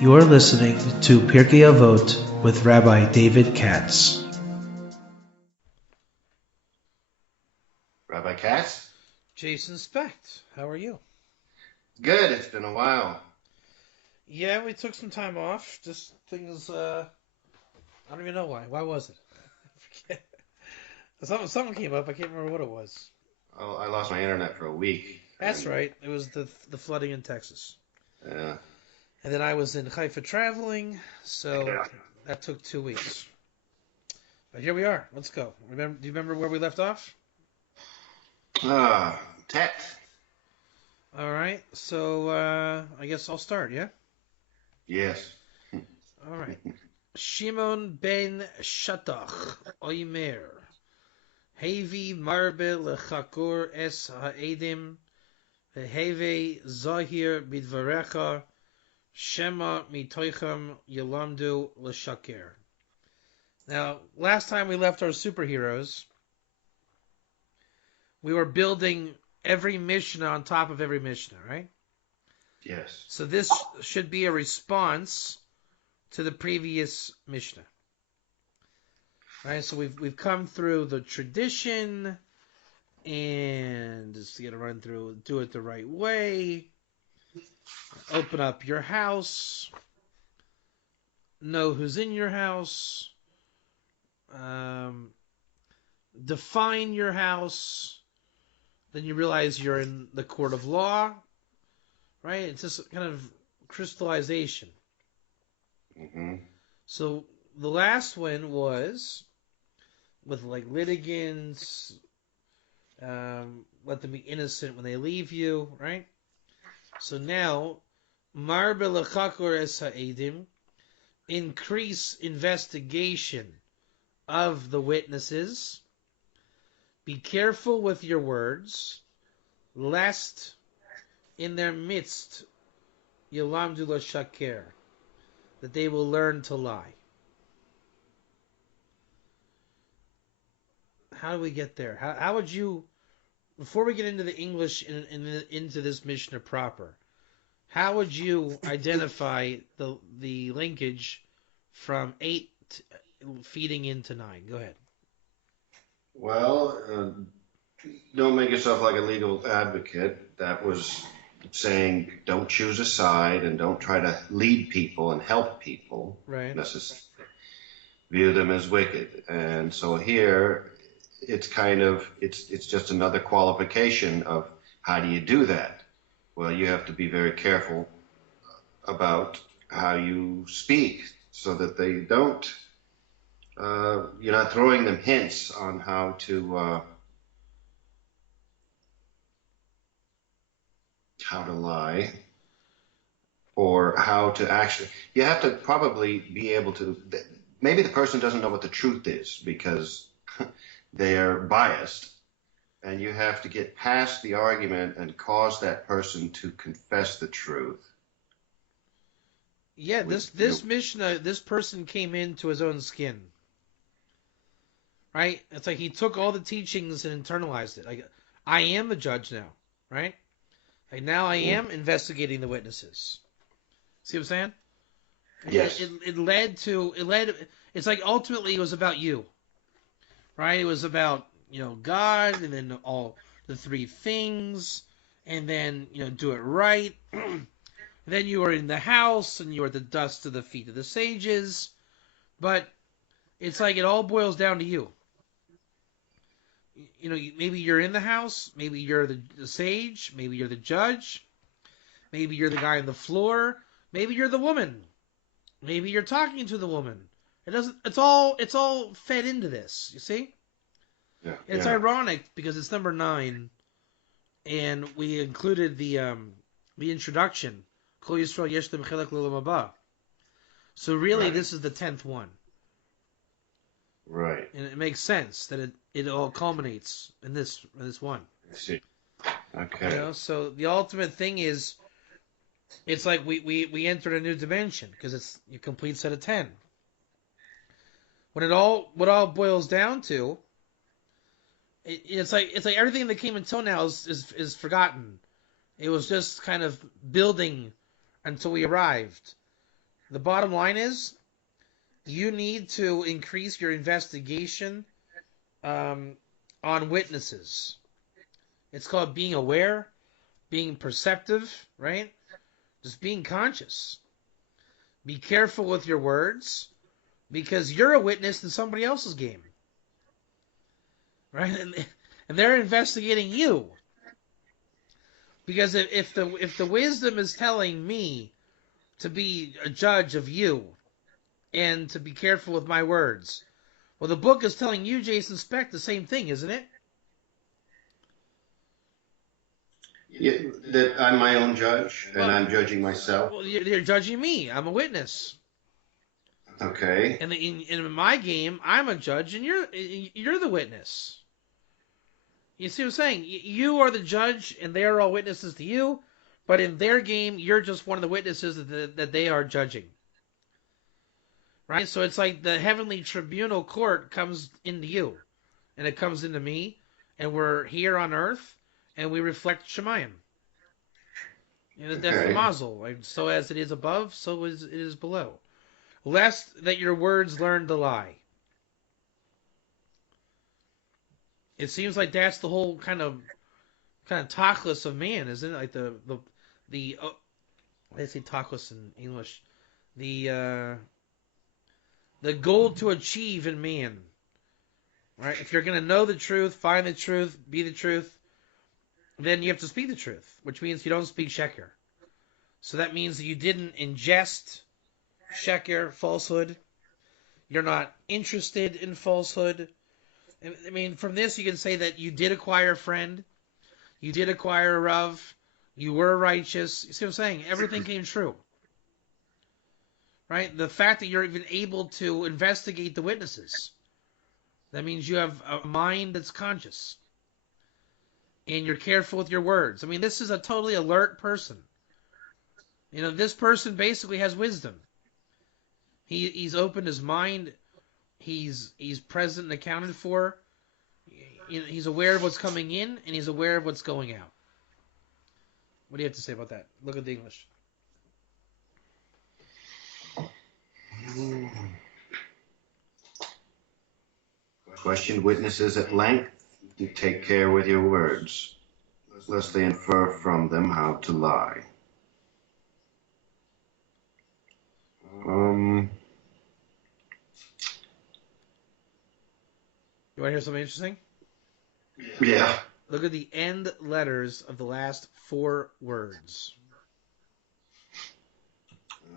You're listening to Pirkei Avot with Rabbi David Katz. Rabbi Katz? Jason Specht, how are you? Good, it's been a while. Yeah, we took some time off. Just things, I don't even know why. Why was it? I forget. Something came up. I can't remember what it was. Oh, I lost my internet for a week. That's right. It was the flooding in Texas. Yeah. And then I was in Haifa traveling, so Yeah. that took 2 weeks. But here we are. Let's go. Do you remember where we left off? Tet. All right. So I guess I'll start. Yeah. Yes. All right. Shimon ben Shatach Oimer Hevi Marbe lechakur es ha'edim veheve zahir bidvarecha Shema mitoichem Yolamdu l'shaker. Now, last time we left our superheroes, we were building every Mishnah on top of every Mishnah, right? Yes. So this should be a response to the previous Mishnah. Right? So we've come through the tradition and just get to run through, do it the right way. Open up your house. Know who's in your house. Define your house. Then you realize you're in the court of law. Right? It's just kind of crystallization. Mm-hmm. So the last one was with like litigants, let them be innocent when they leave you, right? So now, mar b'lechakur es ha'edim, increase investigation of the witnesses. Be careful with your words, lest in their midst yolamdu l'shaker, that they will learn to lie. How do we get there? How would you, before we get into the English into this Mishnah proper, how would you identify the linkage from 8 feeding into 9? Go ahead. Well, don't make yourself like a legal advocate. That was saying don't choose a side and don't try to lead people and help people. Right. Necessarily view them as wicked. And so here, it's kind of, it's just another qualification of how do you do that? Well, you have to be very careful about how you speak so that they don't, you're not throwing them hints on how to lie or how to actually, you have to probably be able to, maybe the person doesn't know what the truth is because they're biased, and you have to get past the argument and cause that person to confess the truth. Yeah, this Mishnah, this person came into his own skin. Right? It's like he took all the teachings and internalized it. Like, I am a judge now, right? Like, now I am investigating the witnesses. See what I'm saying? Yes. It led, it's like ultimately it was about you. Right? It was about, God, and then all the 3 things, and then, do it right. Then you were in the house, and you were at the dust of the feet of the sages. But it's like it all boils down to you. Maybe you're in the house, maybe you're the sage, maybe you're the judge, maybe you're the guy on the floor, maybe you're the woman, maybe you're talking to the woman. It's all fed into this, you see? Yeah. It's ironic because it's number 9, and we included the introduction. Kol Yisrael yesh lehem chelek l'olam haba. So really, this is the 10th one. Right. And it makes sense that it all culminates in this one. I see. Okay. So the ultimate thing is, it's like we entered a new dimension because it's a complete set of 10. What all boils down to It's like everything that came until now is forgotten. It was just kind of building until we arrived. The bottom line is you need to increase your investigation on witnesses. It's called being aware, being perceptive, right? Just being conscious. Be careful with your words because you're a witness in somebody else's game, right? And they're investigating you because if the wisdom is telling me to be a judge of you and to be careful with my words, well, the book is telling you, Jason Speck, the same thing, isn't it? Yeah, that I'm my own judge and I'm judging myself. Well, you're judging me. I'm a witness. Okay. And in my game, I'm a judge, and you're the witness. You see what I'm saying? You are the judge, and they are all witnesses to you. But in their game, you're just one of the witnesses that they are judging. Right? So it's like the heavenly tribunal court comes into you, and it comes into me, and we're here on earth, and we reflect Shemayim. That's the mazel. Like, so as it is above, so it is below. Lest that your words learn to lie. It seems like that's the whole kind of tachlis of man, isn't it? Like the they say tachlis in English. The goal to achieve in man. Right? If you're going to know the truth, find the truth, be the truth, then you have to speak the truth, which means you don't speak sheker. So that means that you didn't ingest sheker, falsehood. You're not interested in falsehood. I mean, from this you can say that you did acquire a friend, you did acquire a Rav, you were righteous. You see what I'm saying? Everything came true. Right? The fact that you're even able to investigate the witnesses, that means you have a mind that's conscious. And you're careful with your words. I mean, this is a totally alert person. This person basically has wisdom. He's opened his mind. He's present and accounted for. He's aware of what's coming in, and he's aware of what's going out. What do you have to say about that? Look at the English. Question witnesses at length. You take care with your words, lest they infer from them how to lie. You want to hear something interesting? Yeah. Look at the end letters of the last 4 words.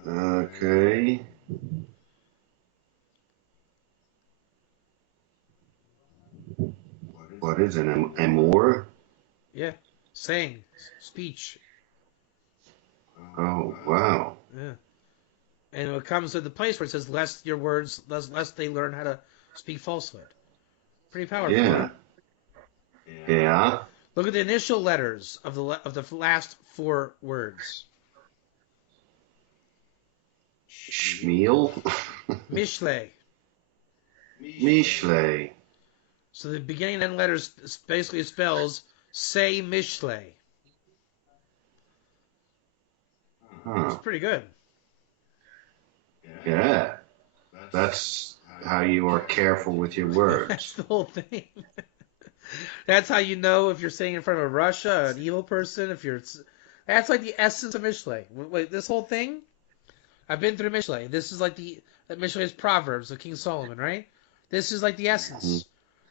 Okay. What is an amor? Yeah. Saying. Speech. Oh, wow. Yeah. And it comes to the place where it says, lest your words, lest they learn how to speak falsehood. Pretty powerful. Yeah. Yeah. Look at the initial letters of the last 4 words. Shmiel? Mishle. Mishle. So the beginning and end letters basically spells say Mishle. It's pretty good. Yeah. That's how you are careful with your words. That's the whole thing. That's how you know if you're saying in front of Russia, an evil person. That's like the essence of Mishle. Wait, this whole thing, I've been through Mishle. This is like that Mishle is Proverbs of King Solomon, right? This is like the essence. Mm-hmm.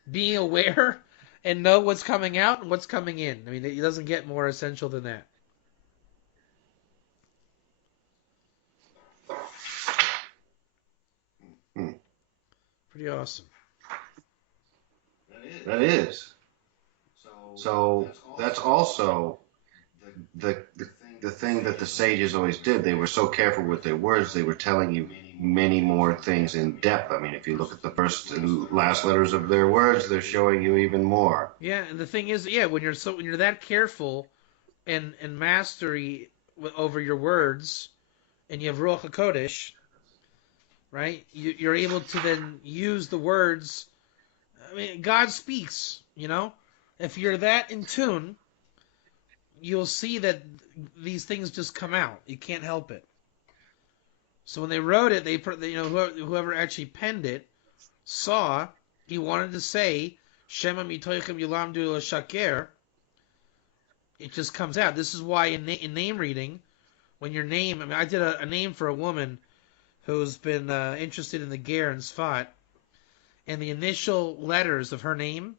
Being aware and know what's coming out and what's coming in. I mean, it doesn't get more essential than that. Pretty awesome. That is. So that's also the thing that the sages always did. They were so careful with their words. They were telling you many more things in depth. I mean, if you look at the first and last letters of their words, they're showing you even more. Yeah, and the thing is, when you're that careful and mastery over your words, and you have Ruach HaKodesh, right? You're able to then use the words. I mean, God speaks. You know, if you're that in tune, you'll see that these things just come out. You can't help it. So when they wrote it, whoever actually penned it saw he wanted to say Shema mitoichem yulamdu shaker. It just comes out. This is why in name reading, when your name, I did a name for a woman who's been interested in the ger and sfat, and the initial letters of her name,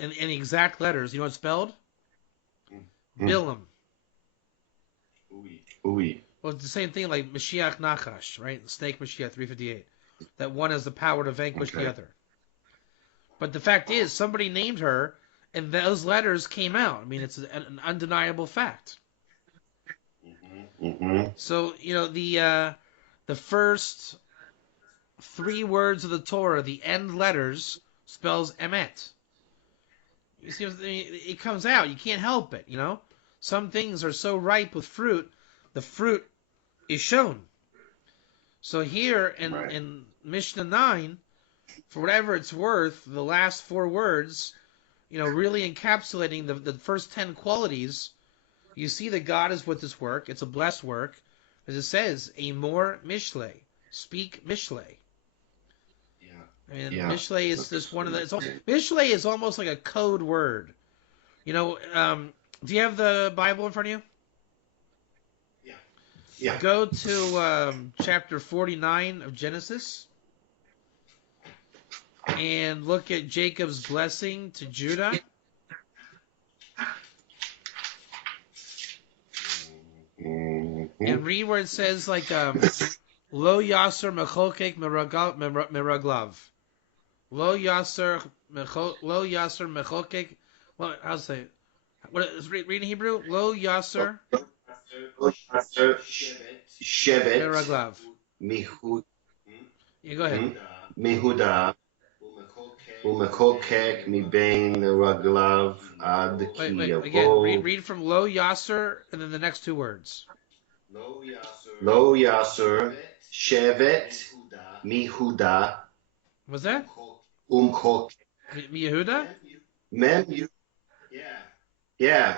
and the exact letters, you know what it's spelled? Bilam. Oui. Well, it's the same thing like Mashiach Nachash, right? Snake Mashiach 358. That one has the power to vanquish the other. But the fact is, somebody named her, and those letters came out. I mean, it's an undeniable fact. So, the first 3 words of the Torah, the end letters, spells emet. You see, it comes out. You can't help it, Some things are so ripe with fruit, the fruit is shown. So here in Mishnah 9, for whatever it's worth, the last 4 words, really encapsulating the first 10 qualities, you see that God is with this work. It's a blessed work. As it says, Amor Mishle. Speak Mishle. And Mishle is just one of the... Mishle is almost like a code word. Do you have the Bible in front of you? Yeah. Go to chapter 49 of Genesis and look at Jacob's blessing to Judah. And read where it says like Lo Yasser Mechokek Meraglav. Lo Yasser Mechokek. Well, I'll say. What is read in Hebrew? Lo Yasser Shevet Meraglav. Mihud. You go ahead. Mihuda Umekokek Mibain Raglav Ad Wait. Again, read from Lo Yasser and then the next 2 words. Lo Yasser Shevet Mihuda. What's that? Umkok. Yehuda? Mem. Yeah.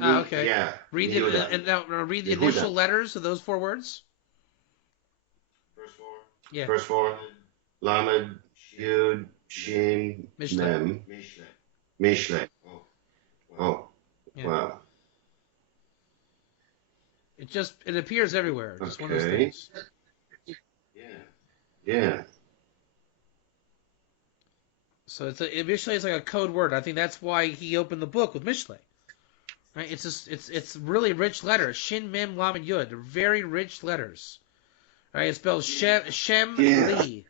Okay. Yeah. Read read the initial letters of those 4 words. First 4. Yeah. First 4. Lamed Yud Shin Mem. Mishle. Oh. Yeah. Wow. It appears everywhere. Just one of those things. Yeah. So Mishle is like a code word. I think that's why he opened the book with Mishle. Right? It's really rich letters. Shin Mem Lamed Yud. They're very rich letters. Right? It spells Shem Li.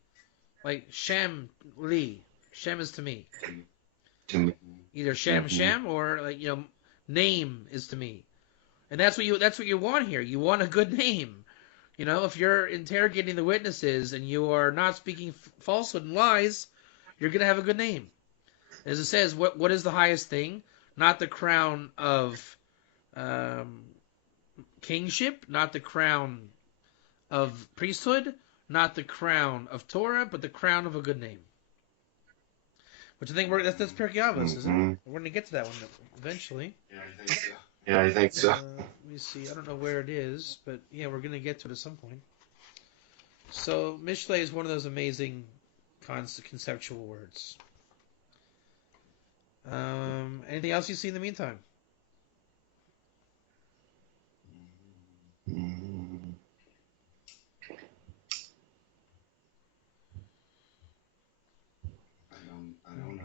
Like Shem Li. Shem is to me. Either Shem or name is to me. And that's what you want here. You want a good name. If you're interrogating the witnesses and you are not speaking falsehood and lies, you're going to have a good name. As it says, what is the highest thing? Not the crown of kingship, not the crown of priesthood, not the crown of Torah, but the crown of a good name. Which I think that's Pirkei Avos, isn't it? We're going to get to that one eventually. Yeah, I think so. Let me see. I don't know where it is, but yeah, we're going to get to it at some point. So Mishle is one of those amazing conceptual words. Anything else you see in the meantime?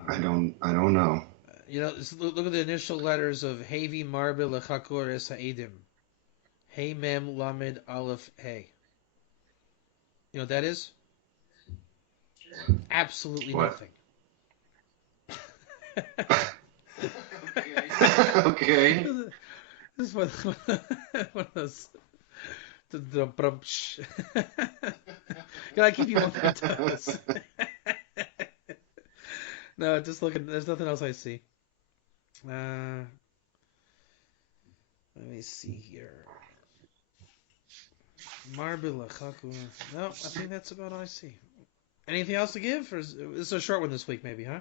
I don't know. Look at the initial letters of Hevi Marbe Lechakor Es Ha'edim. Hey Mem Lamed Aleph Hey. You know what that is? Absolutely nothing. Okay. This is one of those. Gotta keep you on your toes. No, just looking. There's nothing else I see. Let me see here. Marbila Chakur. No, I think that's about all I see. Anything else to give? Or is this a short one this week, maybe, huh?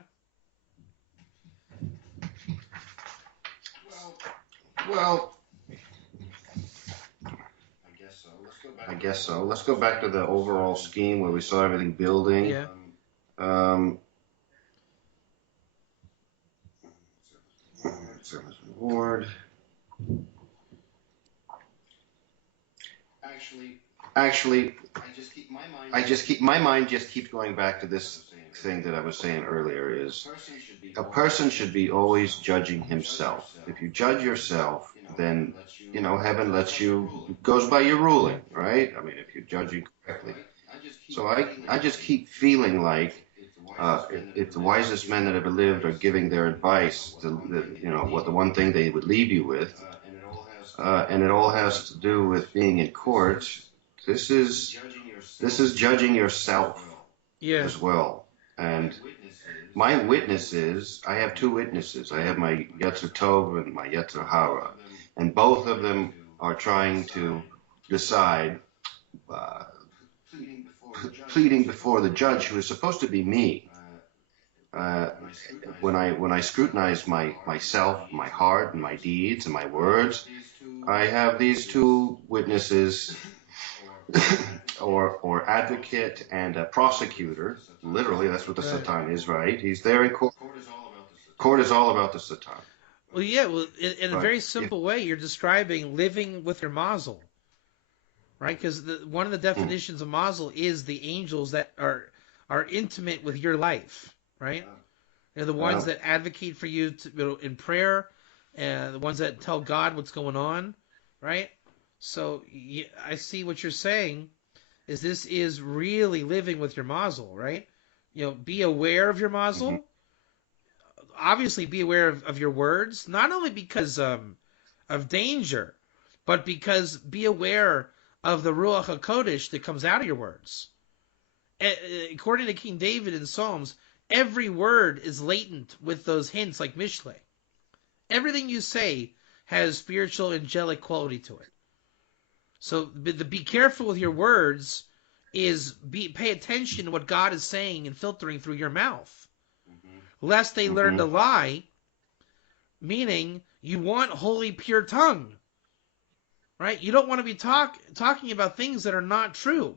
Well, I guess so. Let's go back to the overall scheme where we saw everything building. Yeah. Um, service reward. Actually, my mind just keeps going back to this thing that I was saying earlier. Is a person should be always judging himself. If you judge yourself, then heaven lets you goes by your ruling, right? I mean, if you're judging correctly. So I just keep feeling like if the wisest men that ever lived are giving their advice, what the one thing they would leave you with, and it all has to do with being in court. This is judging yourself as well. And my witnesses, I have two witnesses. I have my Yetzer Tov and my Yetzer Hara, and both of them are trying to decide, pleading before the judge, who is supposed to be me. When I scrutinize myself, my heart, and my deeds and my words, I have these two witnesses, or advocate and a prosecutor. Literally, that's what the Satan is, right? He's there in court. Court is all about the Satan. Well, yeah. Well, in a very simple way, you're describing living with your mazel, right? Because one of the definitions of mazel is the angels that are intimate with your life, right? They're the ones that advocate for you in prayer, and the ones that tell God what's going on, right? So I see what you're saying. Is this is really living with your mazel, right? Be aware of your mazel. Mm-hmm. Obviously, be aware of your words, not only because of danger, but because be aware of the Ruach HaKodesh that comes out of your words. According to King David in Psalms, every word is latent with those hints like Mishle. Everything you say has spiritual, angelic quality to it. So be careful with your words is pay attention to what God is saying and filtering through your mouth. Lest they learn to lie, meaning you want holy, pure tongue. Right? You don't want to be talking about things that are not true.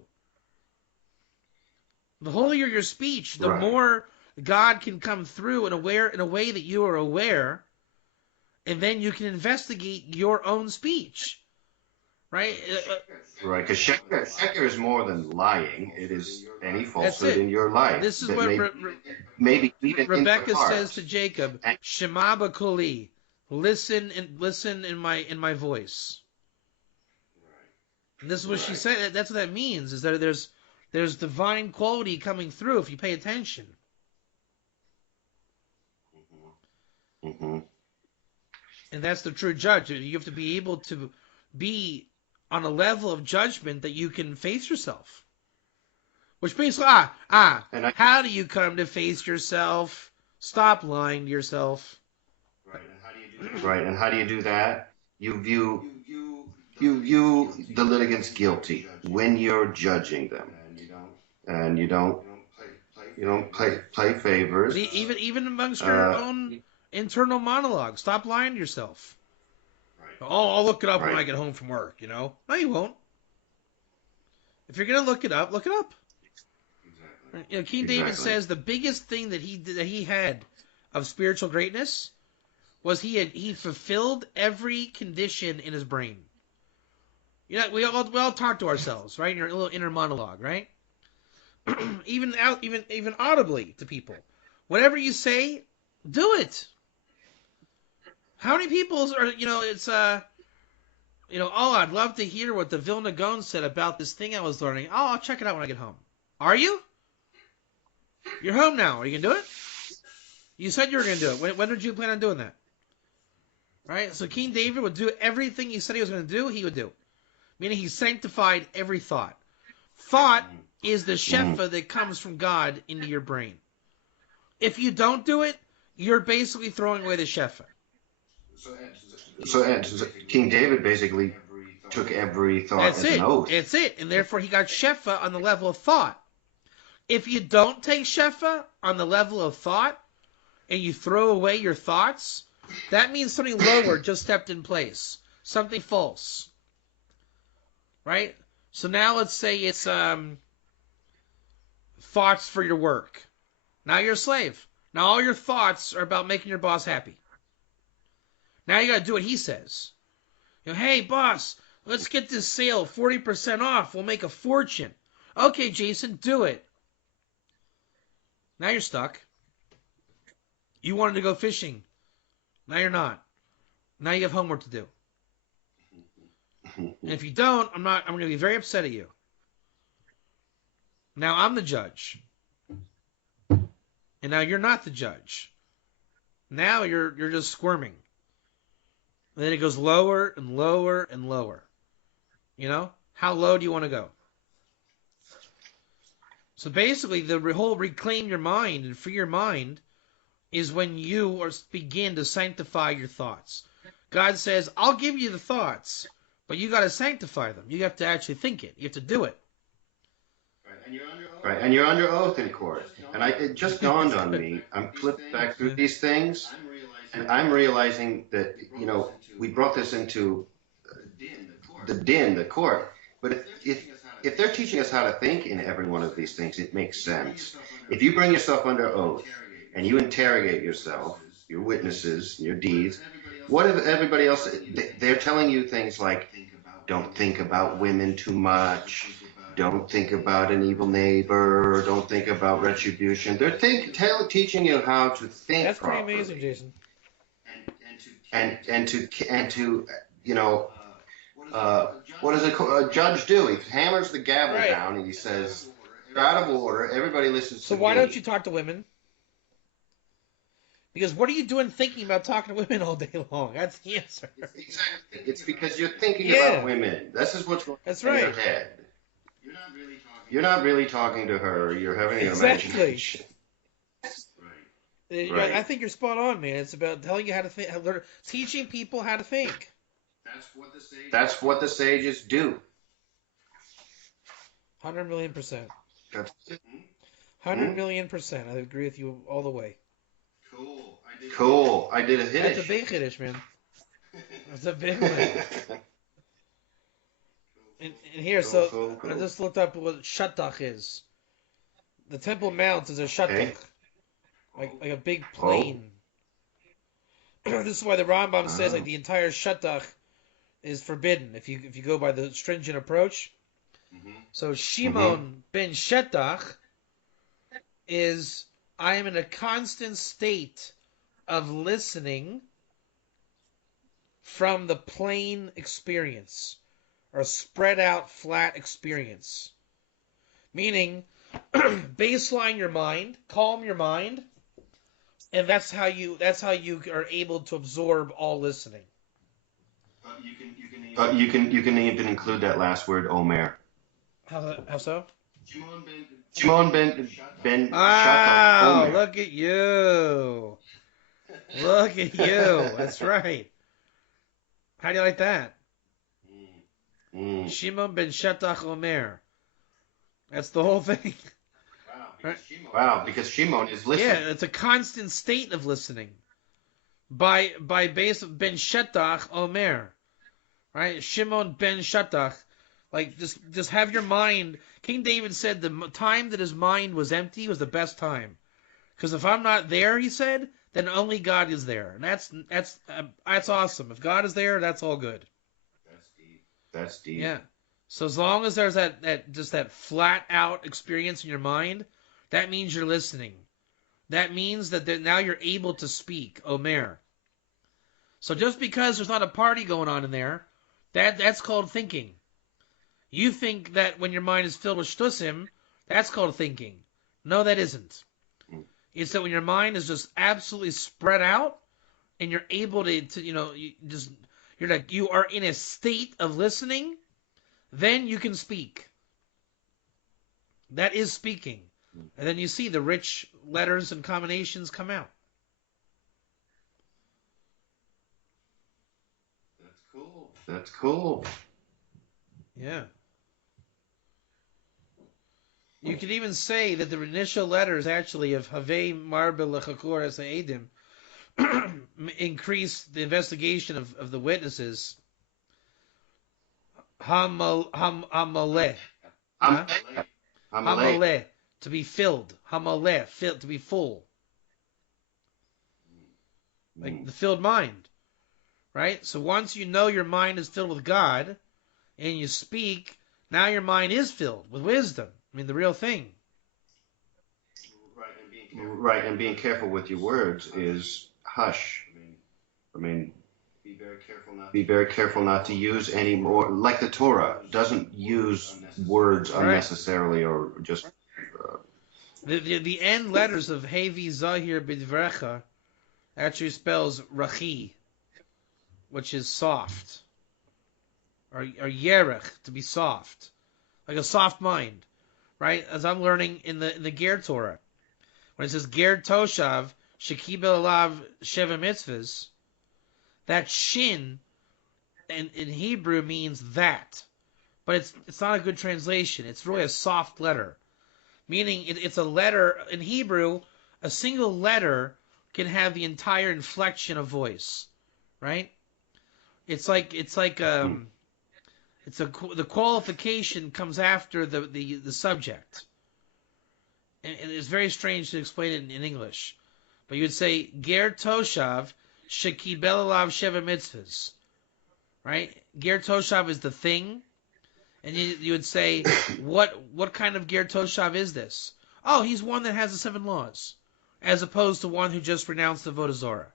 The holier your speech, the more God can come through in a way that you are aware, and then you can investigate your own speech. Right? Right, because sheker is more than lying. It is any falsehood in your life. This is what maybe even Rebecca says to Jacob, Shema b'koli, listen in my voice. And this is what she said. That's what that means, is that there's divine quality coming through if you pay attention. Mm-hmm. And that's the true judge. You have to be able to be on a level of judgment that you can face yourself. Which basically, how do you come to face yourself? Stop lying to yourself. Right, and how do you do that? You view the litigants guilty when you're judging them, and you don't play favors. Even amongst your own internal monologue, stop lying to yourself. Oh, I'll look it up when I get home from work, No, you won't. If you're going to look it up, look it up. Exactly. King David says the biggest thing that he had of spiritual greatness was he fulfilled every condition in his brain. We all talk to ourselves, right? In your little inner monologue, right? even audibly to people. Whatever you say, do it. How many people are, it's, I'd love to hear what the Vilna Gaon said about this thing I was learning. Oh, I'll check it out when I get home. Are you? You're home now. Are you going to do it? You said you were going to do it. When did you plan on doing that? Right? So King David would do everything he said he was going to do, he would do. Meaning he sanctified every thought. Thought is the shefa that comes from God into your brain. If you don't do it, you're basically throwing away the shefa. So King David basically took every thought as an oath. That's it. And therefore he got shefa on the level of thought. If you don't take shefa on the level of thought, and you throw away your thoughts, that means something lower just stepped in place. Something false. Right? So now let's say it's thoughts for your work. Now you're a slave. Now all your thoughts are about making your boss happy. Now you got to do what he says. Hey, boss, let's get this sale 40% off. We'll make a fortune. Okay, Jason, do it. Now you're stuck. You wanted to go fishing. Now you're not. Now you have homework to do. And if you don't, I'm going to be very upset at you. Now I'm the judge. And now you're not the judge. Now you're just squirming. And then it goes lower and lower and lower. How low do you want to go? So basically, the whole reclaim your mind and free your mind is when you begin to sanctify your thoughts. God says, I'll give you the thoughts, but you got to sanctify them. You have to actually think it. You have to do it. Right, and you're under oath in court. And it just dawned on me. I'm flipping back through these things, and I'm realizing that, we brought this into the court. But if they're teaching us how to think in every one of these things, it makes sense. If you bring yourself under oath and you interrogate yourself, your witnesses, your deeds, what if everybody else, they're telling you things like, don't think about women too much, don't think about an evil neighbor, don't think about retribution. They're teaching you how to think. That's properly. pretty amazing, Jason. And to what does a judge do? He hammers the gavel down and he says, "You're out of order. Everybody listens to me." So why don't you talk to women? Because what are you doing thinking about talking to women all day long? That's the answer. Exactly. It's because you're thinking about women. This is what's going on in your head. You're not really talking to her. You're having an imagination. Right. I think you're spot on, man. It's about telling you how to think, teaching people how to think. That's what the sages do. 100,000,000%. 100,000,000%. I agree with you all the way. Cool. I did a Hiddish. That's a big Hiddish, man. That's a big one. And here, cool. I just looked up what shattach is. The Temple Mount is a shattach. Like a big plain. This is why the Rambam says the entire shattach is forbidden if you go by the stringent approach. So Shimon ben Shattach is, I am in a constant state of listening from the plain experience, or spread out flat experience. Meaning, baseline your mind, calm your mind, and that's how you are able to absorb all listening. You can even include that last word, Omer. How so? Shimon ben Shattach. Omer. Look at you. Look at you. That's right. How do you like that? Shimon ben Shattach Omer. That's the whole thing. Wow, because Shimon is listening. Yeah, it's a constant state of listening. By base of ben Shattach Omer. Right? Shimon ben Shattach. Like, just have your mind. King David said the time that his mind was empty was the best time. Because if I'm not there, he said, then only God is there. And that's awesome. If God is there, that's all good. That's deep. Yeah. So as long as there's that flat out experience in your mind, that means you're listening. That means that now you're able to speak, Omer. So just because there's not a party going on in there, that's called thinking. You think that when your mind is filled with shtusim, that's called thinking. No, that isn't. It's that when your mind is just absolutely spread out, and you're able to you are in a state of listening, then you can speak. That is speaking. And then you see the rich letters and combinations come out. That's cool. Yeah. You could even say that the initial letters actually of Havei Marbe Lechakor Es Ha'edim increase the investigation of the witnesses. Hamaleh. Huh? Hamaleh. To be filled. Hamaleh. To be full. Like the filled mind. Right? So once you know your mind is filled with God and you speak, now your mind is filled with wisdom. I mean, the real thing. Right, and being careful with your words is hush. I mean, be very careful not to use any more, like the Torah doesn't use words unnecessarily or just. The end letters of Hevi Zahir Bidvrecha actually spells Rachi, which is soft, or Yerech, to be soft, like a soft mind, right? As I'm learning in the Ger Torah, when it says Ger Toshav Shekibel Alav Sheva Mitzvahs, that shin in Hebrew means that, but it's not a good translation. It's really a soft letter, meaning it's a letter in Hebrew. A single letter can have the entire inflection of voice, right? The qualification comes after the subject, and it's very strange to explain it in English. But you would say Ger Toshav Shekibel Alav Sheva Mitzvahs, right? Ger Toshav is the thing, and you would say what kind of Ger Toshav is this? Oh, he's one that has the 7 laws, as opposed to one who just renounced the Avodah Zarah.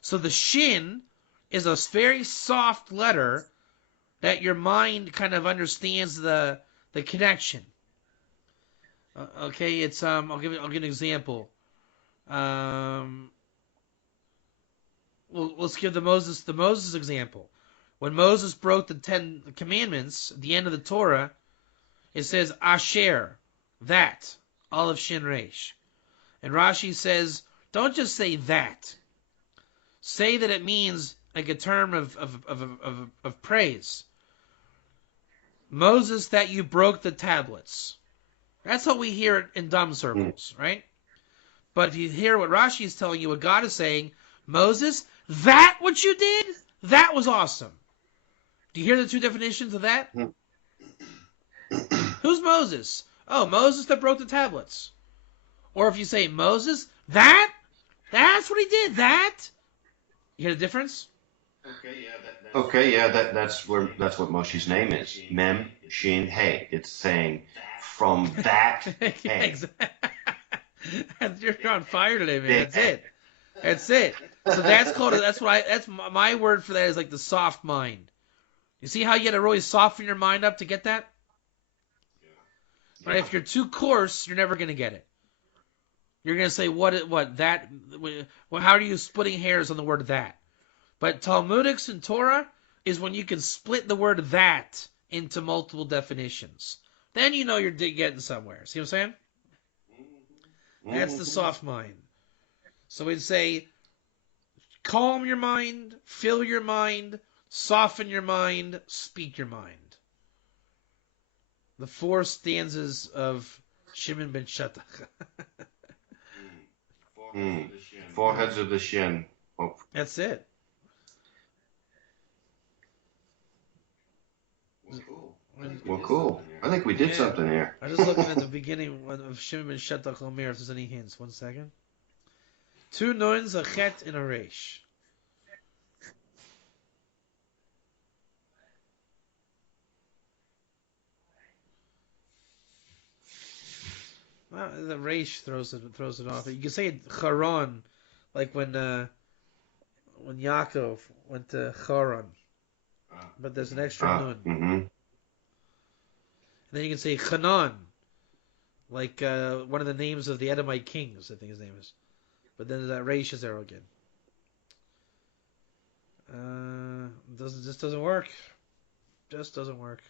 So the shin is a very soft letter that your mind kind of understands the connection. Okay, it's I'll give an example. Let's give the Moses example. When Moses broke the 10 commandments at the end of the Torah, it says Asher, that, Aleph Shin Resh. And Rashi says, don't just say that. Say that it means like a term of praise. Moses, that you broke the tablets. That's what we hear in dumb circles, right? But if you hear what Rashi is telling you, what God is saying, Moses, that what you did, that was awesome. Do you hear the two definitions of that? Who's Moses? Oh, Moses that broke the tablets. Or if you say Moses, that's what he did, that. You hear the difference? Okay, yeah, that's what Moshe's name is. Mem Shin Hey. It's saying from that hey. You're on fire today, man. That's it. So that's my word for that is like the soft mind. You see how you had to really soften your mind up to get that? Right? If you're too coarse, you're never going to get it. You're going to say, how are you splitting hairs on the word that? But Talmudics and Torah is when you can split the word that into multiple definitions. Then you know you're getting somewhere. See what I'm saying? That's the soft mind. So we'd say, calm your mind, fill your mind, soften your mind, speak your mind. The 4 stanzas of Shimon ben Shattach. 4 heads of the shin. Oh. That's it. Well, cool. I think we did something here. I'm just looking at the beginning of Shimon ben Shattach Omer, if there's any hints. 1 second. 2 nuns, a chet, and a resh. Well, the resh throws it off. You can say it Charon, like when Yaakov went to Charon, but there's an extra nun. Mm-hmm. And then you can say Hanan, like one of the names of the Edomite kings, I think his name is. But then that resh is there again. Just doesn't work. Just doesn't work.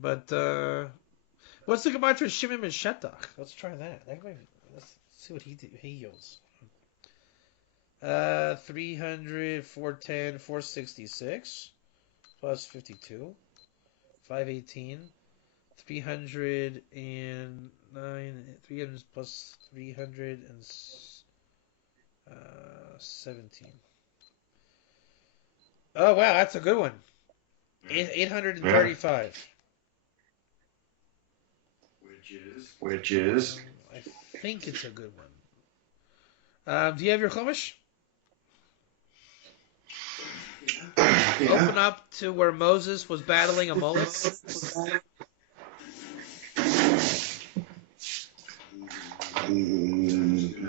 But what's the gematria of Shimon ben Shattach? Let's try that. Let's see what he yields. 300, 410, 466 plus 52, 518, 309, 300 plus 300 and 17. Oh, wow, that's a good one. 835. Which is I think it's a good one. Do you have your Chumash? Open up to where Moses was battling Amalek.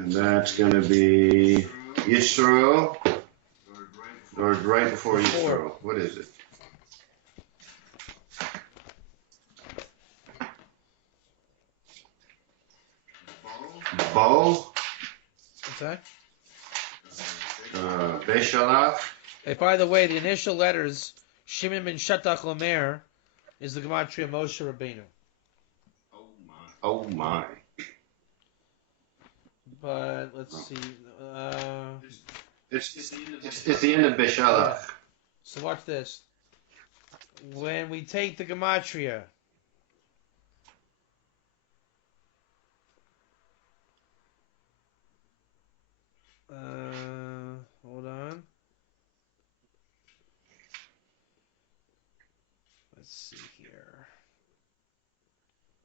That's going to be Yisro, or right before Yisro. What is it? Bo? What's that? Beshalach. Hey, by the way, the initial letters, Shimon ben Shatach Lomer, is the Gematria Moshe Rabbeinu. Oh my. But let's see. It's the end of Beshalach. So watch this. When we take the Gematria, hold on. Let's see here.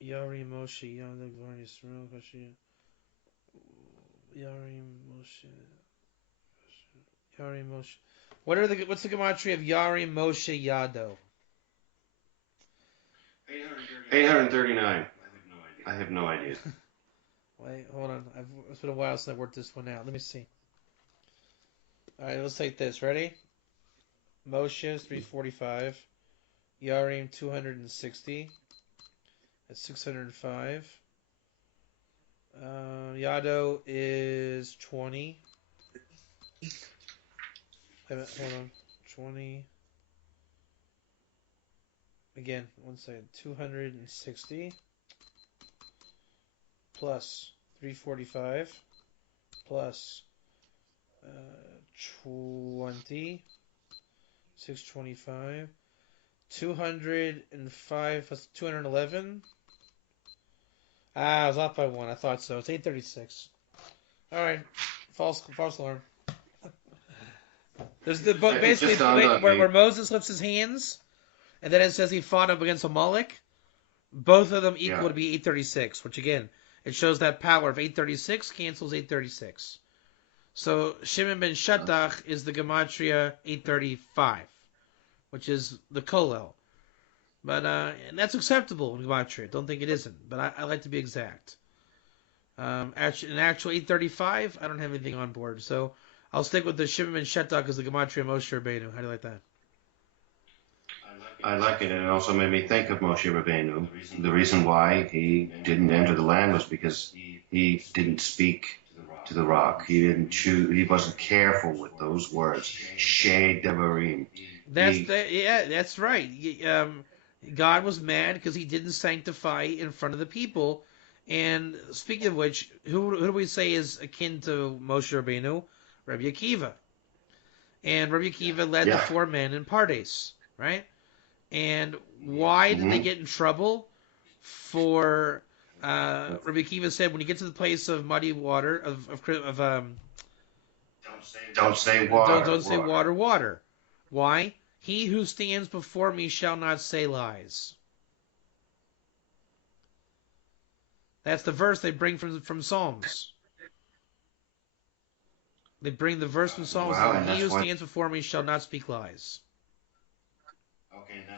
Yari Moshe Yada Gvar Yisrael Kashi Yari Moshe. What's the gematria of Yari Moshe Yado? 839. I have no idea. Wait, hold on. It's been a while since I worked this one out. Let me see. All right, let's take this. Ready? Moshe is 345. Yarim 260. That's 605. Yado is 20. Hold on. 20. Again, one second. 260 plus 345 plus 20. 625. 205 plus 211. I was off by one. I thought so. It's 836. All right. False alarm. There's basically where Moses lifts his hands, and then it says he fought up against Amalek. Both of them equal to be 836, which again, it shows that power of 836 cancels 836. So Shimon ben Shatach is the gematria 835, which is the kolel. But and that's acceptable in gematria. Don't think it isn't, but I like to be exact. An actual 835, I don't have anything on board, so I'll stick with the Shimon ben Shetach as the gematria Moshe Rabbeinu. How do you like that? I like it, and it also made me think of Moshe Rabbeinu. The reason why he didn't enter the land was because he didn't speak to the rock. He didn't choose. He wasn't careful with those words. Shei Devarim. That's right. God was mad because he didn't sanctify in front of the people. And speaking of which, who do we say is akin to Moshe Rabbeinu? Rabbi Akiva. And Rabbi Akiva led the 4 men in Pardes, right? And why did they get in trouble? For Rabbi Akiva said, when you get to the place of muddy water, don't say water. Don't say water. Why? He who stands before me shall not say lies. That's the verse they bring from Psalms. They bring the verse from Psalms. He who stands before me shall not speak lies.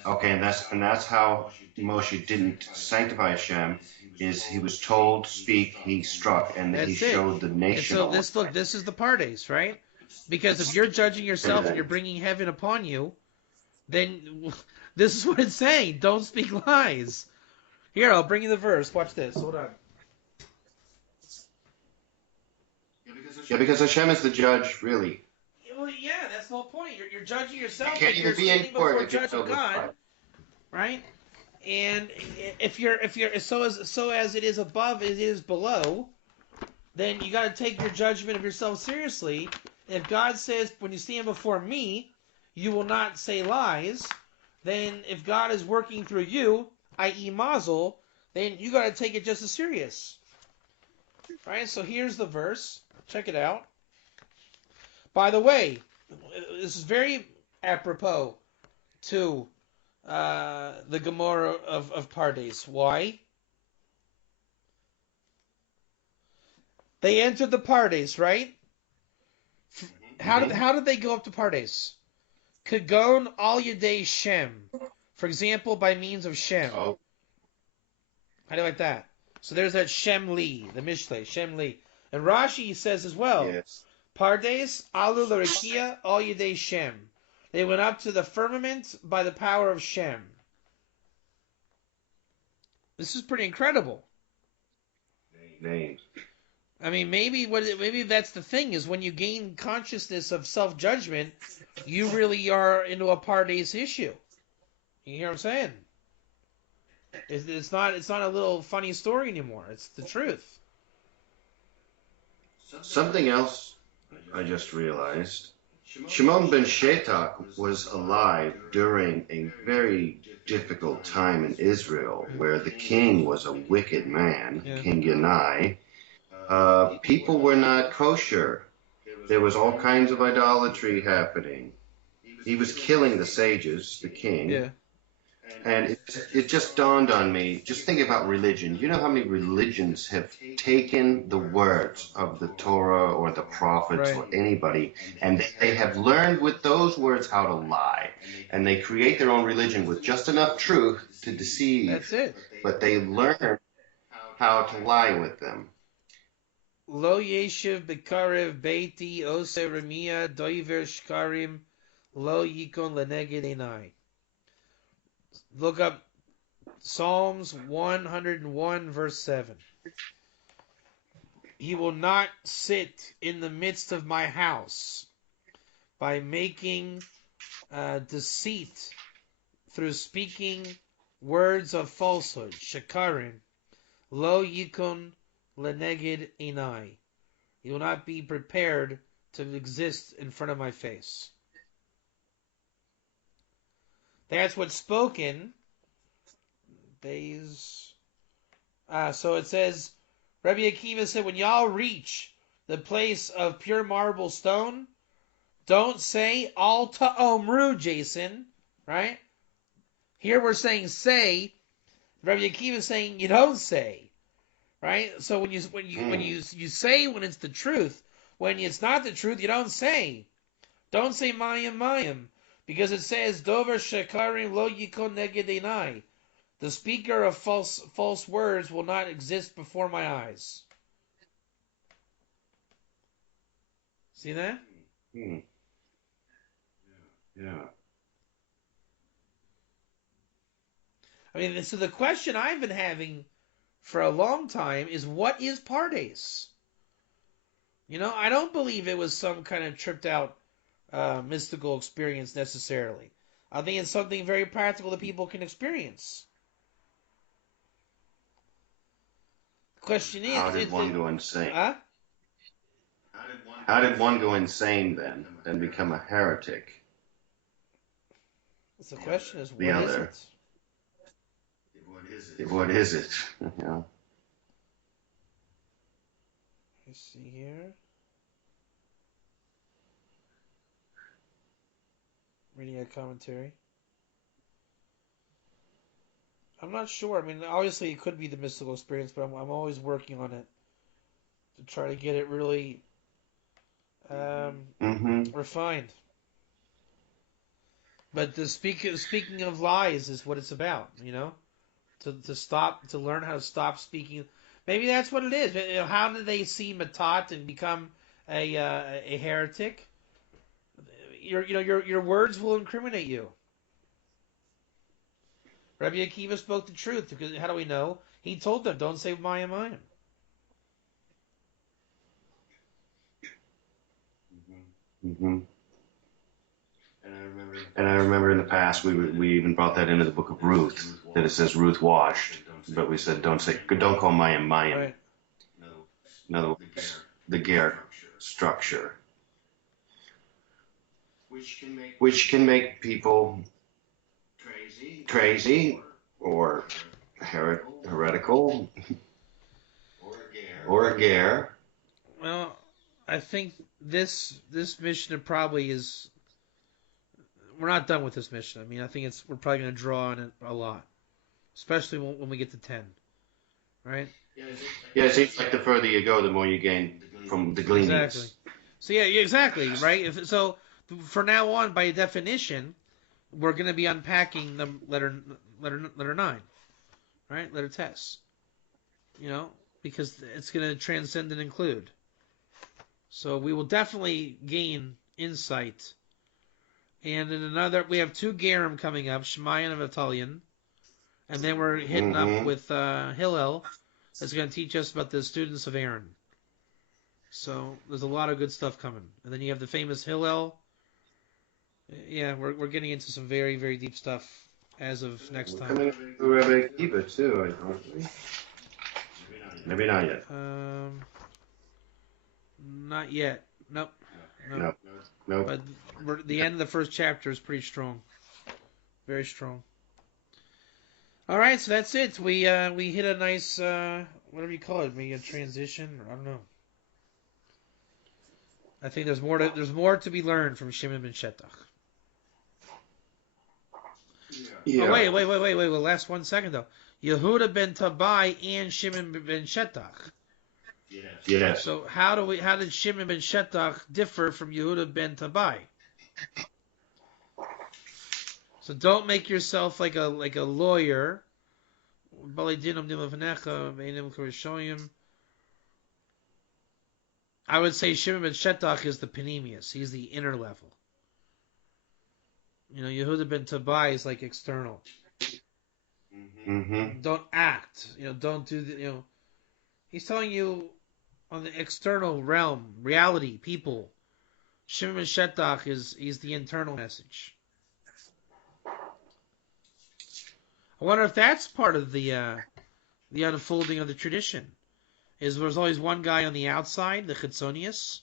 Okay, and that's how Moshe didn't sanctify Hashem. Is he was told to speak, he struck, and he showed the nation. And so this is the Pardes, right? Because if you're judging yourself and you're bringing heaven upon you, then this is what it's saying. Don't speak lies. Here, I'll bring you the verse. Watch this. Hold on. Yeah, because Hashem is the judge, really. Well, yeah, that's the whole point. You're judging yourself. You can't even be in court if you're judging God, right? And if you're so as it is above, it is below. Then you got to take your judgment of yourself seriously. If God says, when you stand before me, you will not say lies, then if God is working through you, i.e. Mazel, then you got to take it just as serious. Right? So here's the verse. Check it out. By the way, this is very apropos to the Gemara of Pardes. Why? They entered the Pardes, right? How did they go up to Pardes? Kagon al Yadei Shem. For example, by means of Shem. Oh. How do you like that? So there's that Shem Li, the Mishle, Shem Li. And Rashi says as well, Yes. Pardes alu l'rekia al Yadei Shem. They went up to the firmament by the power of Shem. This is pretty incredible. Names. I mean, maybe that's the thing, is when you gain consciousness of self-judgment, you really are into a Pardes issue. You hear what I'm saying? It's not a little funny story anymore. It's the truth. Something else I just realized. Shimon ben Shetak was alive during a very difficult time in Israel where the king was a wicked man, Yeah. King Yanai. People were not kosher. There was all kinds of idolatry happening. He was killing the sages, the king. Yeah. And it just dawned on me, just think about religion. You know how many religions have taken the words of the Torah or the prophets Right. or anybody, and they have learned with those words how to lie. And they create their own religion with just enough truth to deceive. That's it. But they learn how to lie with them. Lo yeshiv bekarev beiti ose remia doiver shkarim lo yikon leneged enai. Look up Psalms 101 verse 7. He will not sit in the midst of my house by making deceit through speaking words of falsehood. Shekarim lo yikon leneged enai. He will not be prepared to exist in front of my face. That's what's spoken. So it says, Rabbi Akiva said, when y'all reach the place of pure marble stone, don't say al ta'omru, Jason, right? Here we're saying say. Rabbi Akiva is saying you don't say, right? So when you say when it's the truth, when it's not the truth, you don't say. Don't say mayim mayim. Because it says, Dover shekarim lo yikon neged enai. The speaker of false words will not exist before my eyes. See that? Yeah. I mean, so the question I've been having for a long time is, what is Pardes? You know, I don't believe it was some kind of tripped out mystical experience necessarily. I think it's something very practical that people can experience. The question is, How did one go insane? Huh? How did one go insane then become a heretic? So the question is, The what is other. it? What is it? Yeah. Let's see here. Reading a commentary. I'm not sure. I mean, obviously it could be the mystical experience, but I'm always working on it to try to get it really refined. But the speaking of lies is what it's about, you know, to learn how to stop speaking. Maybe that's what it is. You know, how did they see Matat and become a heretic? Your words will incriminate you. Rabbi Akiva spoke the truth, because how do we know? He told them, don't say mayim mayim. And I remember in the past we even brought that into the book of Ruth, that it says Ruth washed, but we said don't call mayim mayim. Right. In other words, the ger structure, which can make people crazy or heretical or a ger. Well, I think this Mishnah probably is. We're not done with this Mishnah. I mean, I think we're probably going to draw on it a lot, especially when we get to 10, right? Yeah, it seems like the further you go, the more you gain from the gleanings. Exactly. So yeah, exactly, right? So for now on, by definition, we're going to be unpacking the letter 9, right? Letter Tes. Because it's going to transcend and include. So we will definitely gain insight. And in we have 2 Gerim coming up, Shemayan and Vitalian. And then we're hitting up with Hillel, that's going to teach us about the students of Aaron. So there's a lot of good stuff coming. And then you have the famous Hillel. Yeah, we're getting into some very, very deep stuff as of next time. Coming to Rabbi Kiva too, I think. Maybe not yet. Not yet. Nope. Nope. But the end of the first chapter is pretty strong. Very strong. All right, so that's it. We hit a nice whatever you call it, maybe a transition, or I don't know. I think there's more to be learned from Shimon ben Shetach. Yeah. Oh, wait. Last 1 second though. Yehuda ben Tabai and Shimon ben Shetach. Yes. So how did Shimon ben Shetach differ from Yehuda ben Tabai? So don't make yourself like a lawyer. I would say Shimon ben Shetach is the panemius. He's the inner level. Yehuda ben Tabai is like external. Mm-hmm. Don't act. Don't do the. He's telling you on the external realm, reality, people. Shimon ben Shetach he's the internal message. I wonder if that's part of the unfolding of the tradition. There's always one guy on the outside, the Chitzonius,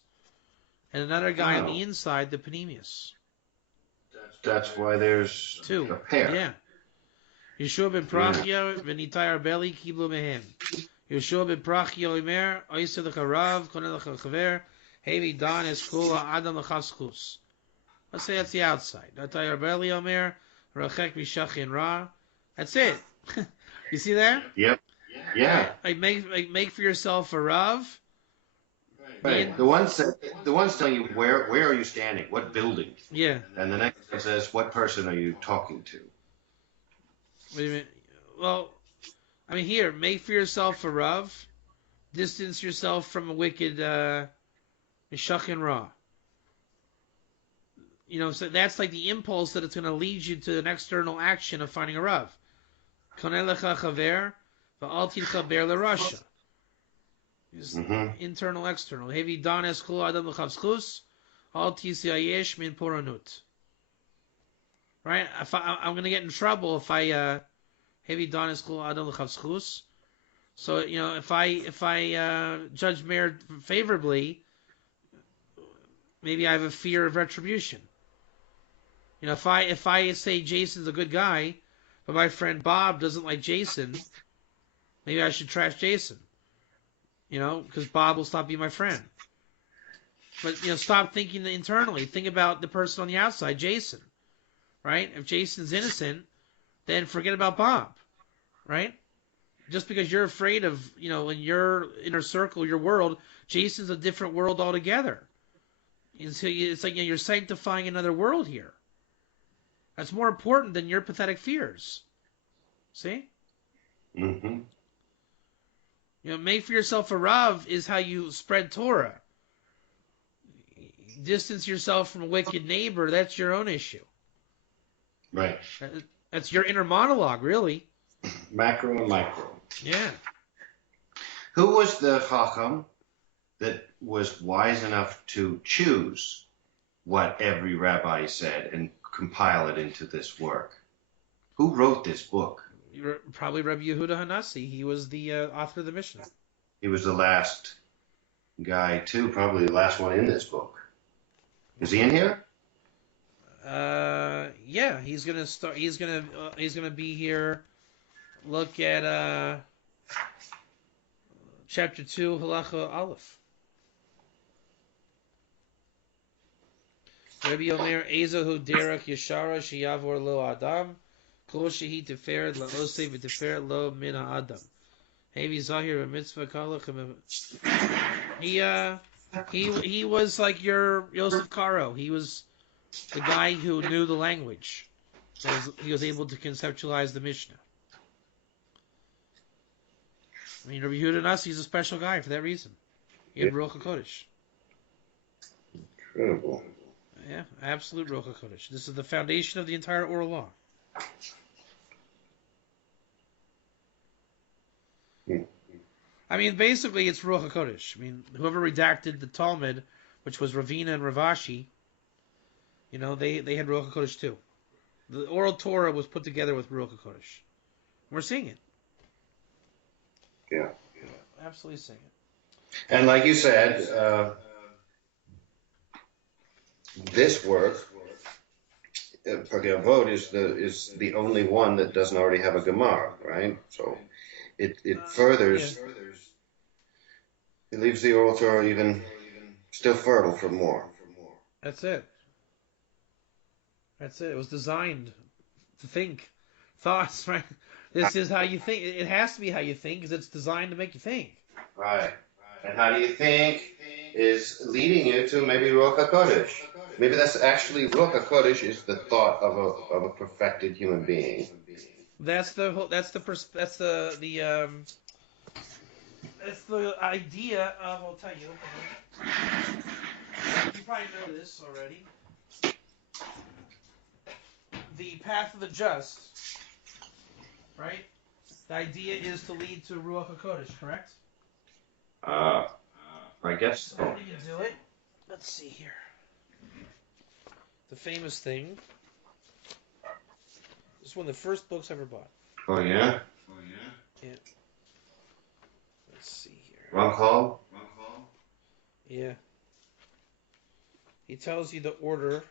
and another guy on the inside, the Panemius. That's why there's 2. a pair. Yeah. Yeshua ben Prachia, v'nitai arbeli kiblu mehem. Yeshua ben Prachia omer, oiseh l'charav, koneh l'chaver, hevi dan eskul ha'adam l'chaschus. Let's say that's the outside. Nitai arbeli omer, rachek mishachin ra. That's it. You see that? Yep. Yeah. Like make for yourself a Rav. Right. The one's telling you where are you standing, what building. Yeah. And the next one says, what person are you talking to? Wait a minute. Well, I mean, here, make for yourself a Rav. Distance yourself from a wicked Meshach Ra. So that's like the impulse that it's going to lead you to an external action of finding a Rav. Konelecha chaver, va'al tilchaber l'rasha. Internal, external. Hevi dan eskul adam l'chavschus, al tisiayesh min poranut. Right? I'm going to get in trouble if I hevi dan eskul adam l'chavschus. So if I judge Meir favorably, maybe I have a fear of retribution. If I say Jason's a good guy, but my friend Bob doesn't like Jason, maybe I should trash Jason. Because Bob will stop being my friend. But stop thinking internally. Think about the person on the outside, Jason. Right? If Jason's innocent, then forget about Bob. Right? Just because you're afraid of, in your inner circle, your world, Jason's a different world altogether. And so it's like you're sanctifying another world here. That's more important than your pathetic fears. See? Mm-hmm. Make for yourself a Rav is how you spread Torah. Distance yourself from a wicked neighbor, that's your own issue. Right. That's your inner monologue, really. Macro and micro. Yeah. Who was the Chacham that was wise enough to choose what every rabbi said and compile it into this work? Who wrote this book? Probably Rabbi Yehuda Hanassi. He was the author of the Mishnah. He was the last guy too, probably the last one in this book. Is he in here? Yeah, he's gonna start. He's gonna be here. Look at chapter 2, Halacha Aleph. Rabbi Omer, Ezahu derech yeshara sheyavor lo adam, kol shehi tiferet laosei v'tiferet lo min ha'adam. Hevi zahir mitzvah kalach. He was like your Yosef Karo. He was the guy who knew the language. He was able to conceptualize the Mishnah. I mean, Rabbi Yehuda Nasi is a special guy for that reason. He had Ruach HaKodesh. Incredible. Yeah, absolute Ruach HaKodesh. This is the foundation of the entire oral law. I mean, basically, it's Ruach HaKodesh. I mean, whoever redacted the Talmud, which was Ravina and Ravashi, you know, they had Ruach HaKodesh too. The oral Torah was put together with Ruach HaKodesh. We're seeing it. Yeah. Absolutely seeing it. And like you said, this work, Pirkei Avot, is the only one that doesn't already have a Gemara, right? So it furthers, it leaves the oral Torah even still fertile for more. That's it. That's it. It was designed to think. Thoughts, right? This is how you think. It has to be how you think because it's designed to make you think. Right. And how do you think is leading you to maybe Ruach HaKodesh? Maybe that's actually Ruach HaKodesh is the thought of a perfected human being. That's the idea of. I'll tell you. You probably know this already. The path of the just, right? The idea is to lead to Ruach HaKodesh, correct? I guess so. You can do it. Let's see here. The famous thing. This is one of the first books I ever bought. Oh, yeah? Yeah. Let's see here. Ramchal? Yeah. He tells you the order.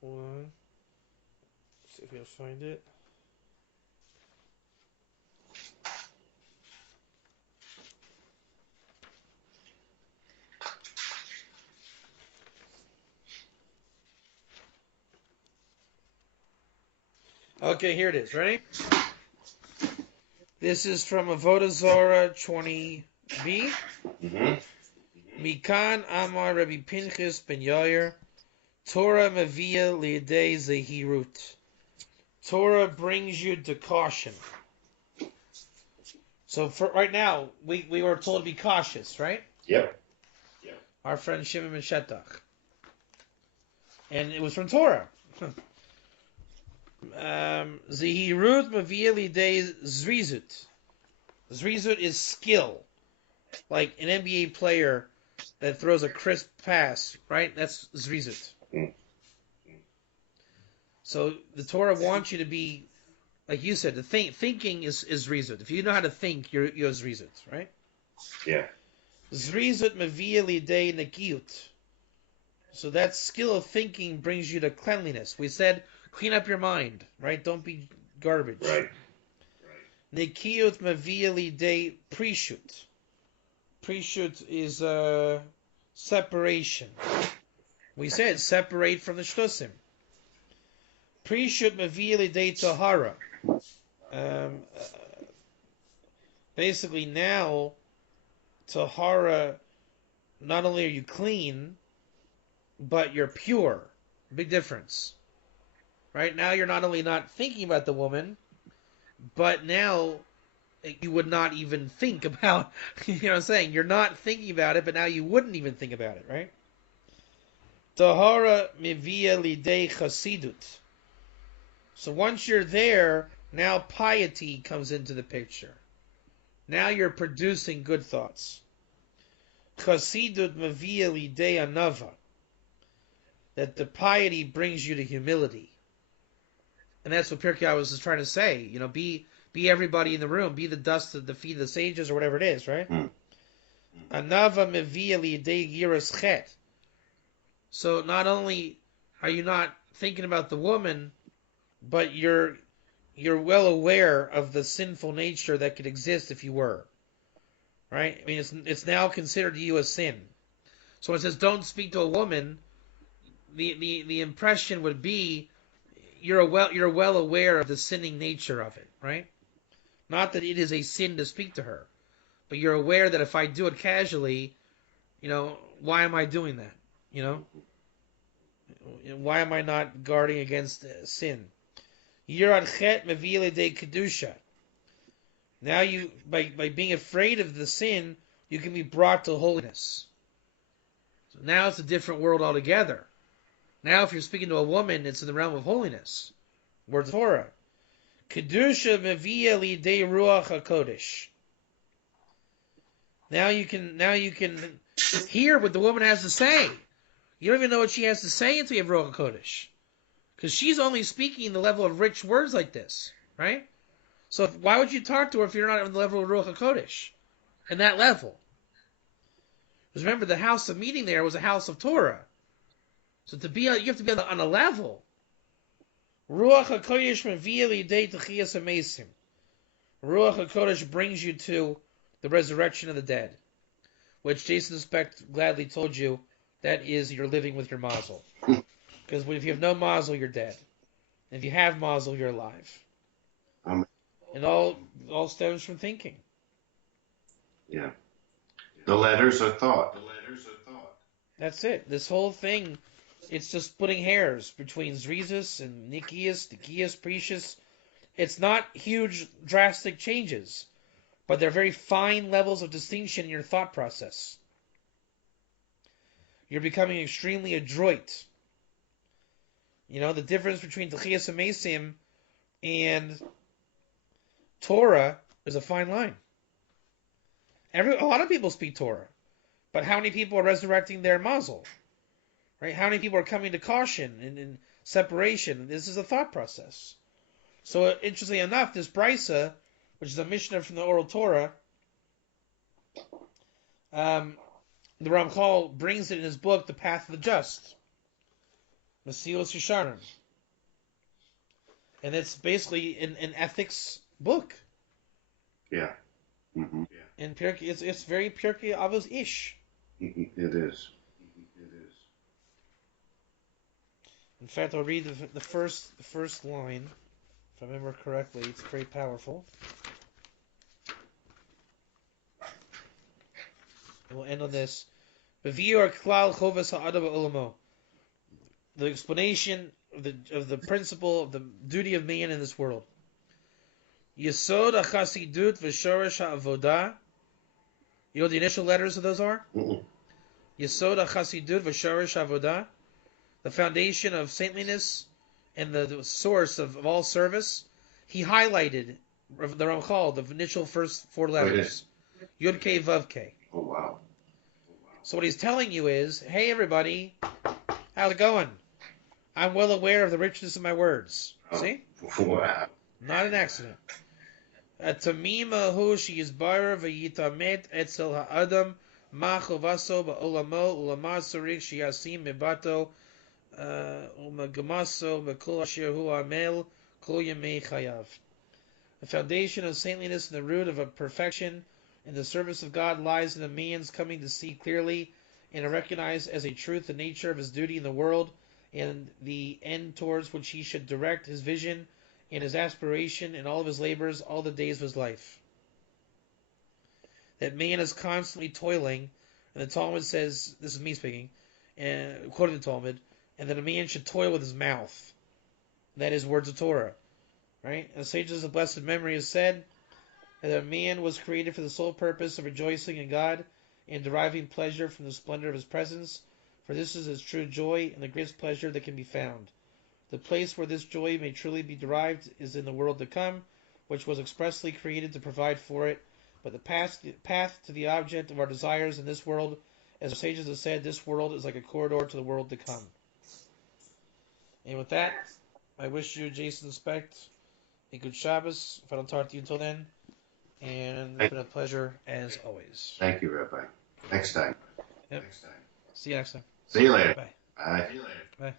One. Let's see if we can find it. Okay, here it is. Ready? This is from Avodah Zarah 20b. Mm-hmm. Mikan Amar Rabbi Pinchas ben Yair. Torah Mavia Liadei Zehirut. Torah brings you to caution. So for right now, we were told to be cautious, right? Yep. Our friend Shimon ben Shetach. And it was from Torah. Zehirut Mavia Liadei Zrizut. Zrizut is skill. Like an NBA player that throws a crisp pass, right? That's Zrizut. So the Torah wants you to be, like you said, thinking is Zrizut. If you know how to think, you're Zrizut, right? Yeah. Zrizut mevia lidei nekiyut. So that skill of thinking brings you to cleanliness. We said, clean up your mind, right? Don't be garbage. Right. Nekiyut mevia lidei prishut. Prishut is separation. We said separate from the shtusim. Prishut mevia lidei tahara. Basically now, tahara, not only are you clean, but you're pure. Big difference. Right? Now you're not only not thinking about the woman, but now you would not even think about, you know what I'm saying? You're not thinking about it, but now you wouldn't even think about it, right? Tahara mivia lidei chasidut. So once you're there, now piety comes into the picture. Now you're producing good thoughts. Chasidut mivia lidei anava. That the piety brings you to humility. And that's what Pirkei Avot was trying to say. You know, be everybody in the room. Be the dust of the feet of the sages or whatever it is, right? Anava mevia lidei yiras chet. So not only are you not thinking about the woman, but you're well aware of the sinful nature that could exist if you were. Right? I mean, it's now considered to you a sin. So when it says don't speak to a woman, the impression would be you're well aware of the sinning nature of it, right? Not that it is a sin to speak to her, but you're aware that if I do it casually, why am I doing that? Why am I not guarding against sin? Yirad chet mevile de kedusha. Now you, by being afraid of the sin, you can be brought to holiness. So now it's a different world altogether. Now if you're speaking to a woman, it's in the realm of holiness. Word of Torah. Kedusha mevia lidei ruach hakodesh. Now you can hear what the woman has to say. You don't even know what she has to say until you have ruach hakodesh, because she's only speaking the level of rich words like this, right? So why would you talk to her if you're not on the level of ruach hakodesh, and that level? Because remember, the house of meeting there was a house of Torah. So you have to be on a level. Ruach HaKodesh mevia lidei techiyas hamesim. Ruach HaKodesh brings you to the resurrection of the dead, which Jason Specht gladly told you that is you're living with your mazel. Because if you have no mazel, you're dead. And if you have mazel, you're alive. It all stems from thinking. Yeah. The letters are thought. That's it. This whole thing, it's just splitting hairs between Zrizus and Nikias, Dikias, Precious. It's not huge, drastic changes, but they're very fine levels of distinction in your thought process. You're becoming extremely adroit. The difference between Techiyas Amesim and Torah is a fine line. A lot of people speak Torah, but how many people are resurrecting their mazel? Right? How many people are coming to caution and separation? This is a thought process. So interestingly enough, this brisa, which is a Mishnah from the Oral Torah, the Ramchal brings it in his book, The Path of the Just, Mesilas Yesharim, and it's basically an ethics book. Yeah. Mm-hmm. And it's very Pirkei Avos ish. It is. In fact, I'll read the first line, if I remember correctly. It's very powerful. And we'll end on this. The explanation of the principle of the duty of man in this world. Yesod HaChasidut v'Shoresh HaAvodah. You know what the initial letters of those are? Mm-mm. Yesod HaChasidut v'Shoresh HaAvodah. The foundation of saintliness and the source of all service. He highlighted the Ramchal, the initial first four letters. Yud K Vav K. Oh, wow. So what he's telling you is, hey everybody, how's it going? I'm well aware of the richness of my words. See? Wow. Not an accident. Tamima hu sheyizbarer v'yitamet etzel ha'adam ma chovaso ba'olamo ulama tzarich sheyasim mibato umagamaso b'kol asher hu amel kol yemei chayav. The foundation of saintliness and the root of a perfection in the service of God lies in a man's coming to see clearly and to recognize as a truth the nature of his duty in the world and the end towards which he should direct his vision and his aspiration and all of his labors all the days of his life. That man is constantly toiling, and the Talmud says, this is me speaking, and quoting the Talmud, and that a man should toil with his mouth. That is words of Torah. Right? And the sages of blessed memory has said that a man was created for the sole purpose of rejoicing in God and deriving pleasure from the splendor of his presence, for this is his true joy and the greatest pleasure that can be found. The place where this joy may truly be derived is in the world to come, which was expressly created to provide for it. But the path to the object of our desires in this world, as our sages have said, this world is like a corridor to the world to come. And with that, I wish you, Jason Specht, a good Shabbos, if I don't talk to you until then. And it's been a pleasure, as always. Thank you, Rabbi. Next time. Yep. See you next time. See you later. Bye. Bye. See you later. Bye.